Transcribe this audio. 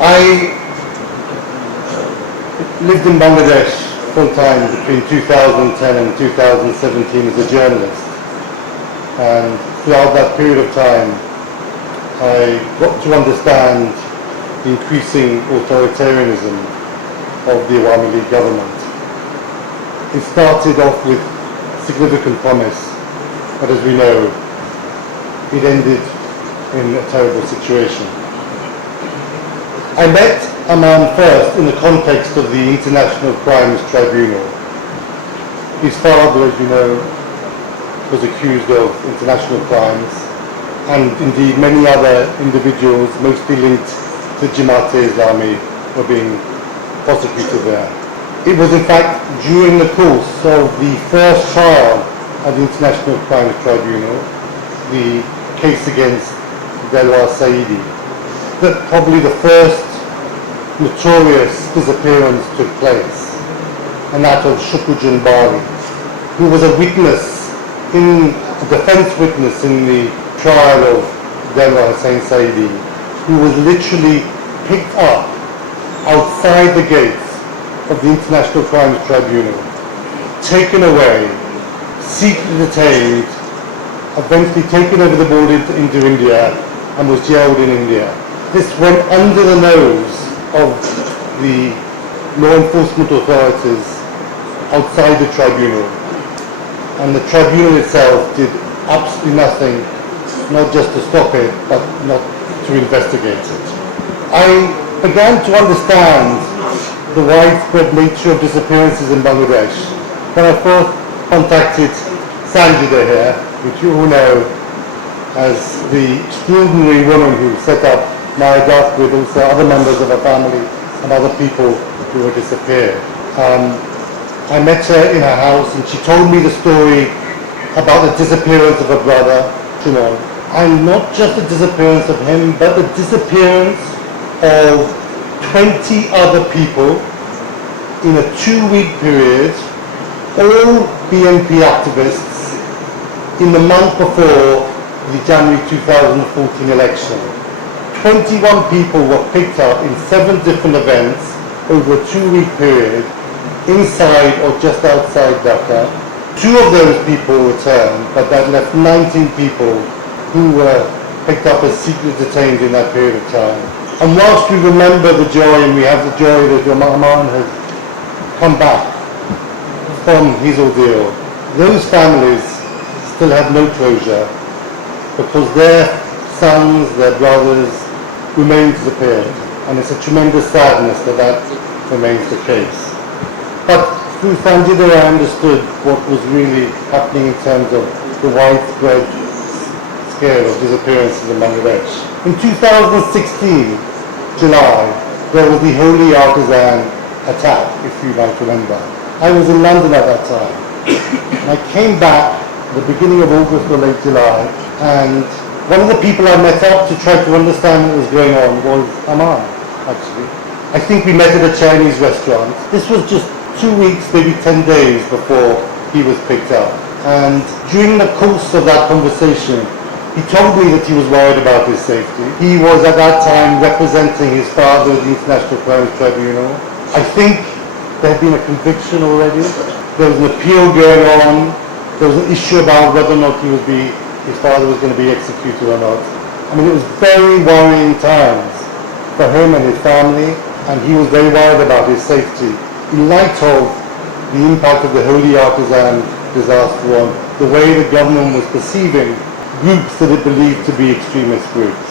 I lived in Bangladesh full-time between 2010 and 2017 as a journalist, and throughout that period of time I got to understand the increasing authoritarianism of the Awami League government. It started off with significant promise, but as we know, it ended in a terrible situation. I met a man first in the context of the International Crimes Tribunal. His father, as you know, was accused of international crimes, and indeed many other individuals, mostly linked to Jamaat-e-Islami, were being prosecuted there. It was in fact during the course of the first trial at the International Crimes Tribunal, the case against Delwar Saidi, that probably the first notorious disappearance took place, and that of Shukujan Bari, who was a witness, a defense witness in the trial of Delwar Hussain Saidi, who was literally picked up outside the gates of the International Crimes Tribunal, taken away, secretly detained, eventually taken over the border into India, and was jailed in India. This went under the nose of the law enforcement authorities outside the tribunal, and the tribunal itself did absolutely nothing, not just to stop it, but not to investigate it. I began to understand the widespread nature of disappearances in Bangladesh when I first contacted Sanjida here, which you all know as the extraordinary woman who set up Mayadat with also other members of her family and other people who were disappeared. I met her in her house, and she told me the story about the disappearance of her brother, Shimon, and not just the disappearance of him, but the disappearance of 20 other people in a 2-week period, all BNP activists, in the month before the January 2014 election. 21 people were picked up in 7 different events over a 2-week period, inside or just outside Dhaka. 2 of those people returned, but that left 19 people who were picked up as secretly detained in that period of time. And whilst we remember the joy, and we have the joy that Rahman has come back from his ordeal, those families still have no closure because their sons, their brothers remain disappeared, and it's a tremendous sadness that remains the case. But through Sanjida I understood what was really happening in terms of the widespread scale of disappearances in Bangladesh. In 2016, July, there was the Holy Artisan attack, if you might remember. I was in London at that time. I came back at the beginning of August or late July, and one of the people I met up to try to understand what was going on was Aman, actually. I think we met at a Chinese restaurant. This was just 2 weeks, maybe 10 days before he was picked up. And during the course of that conversation, he told me that he was worried about his safety. He was at that time representing his father at the International Crimes Tribunal. I think there had been a conviction already. There was an appeal going on. There was an issue about whether or not his father was going to be executed or not. I mean, it was very worrying times for him and his family, and he was very worried about his safety in light of the impact of the Holy Artisan disaster on the way the government was perceiving groups that it believed to be extremist groups.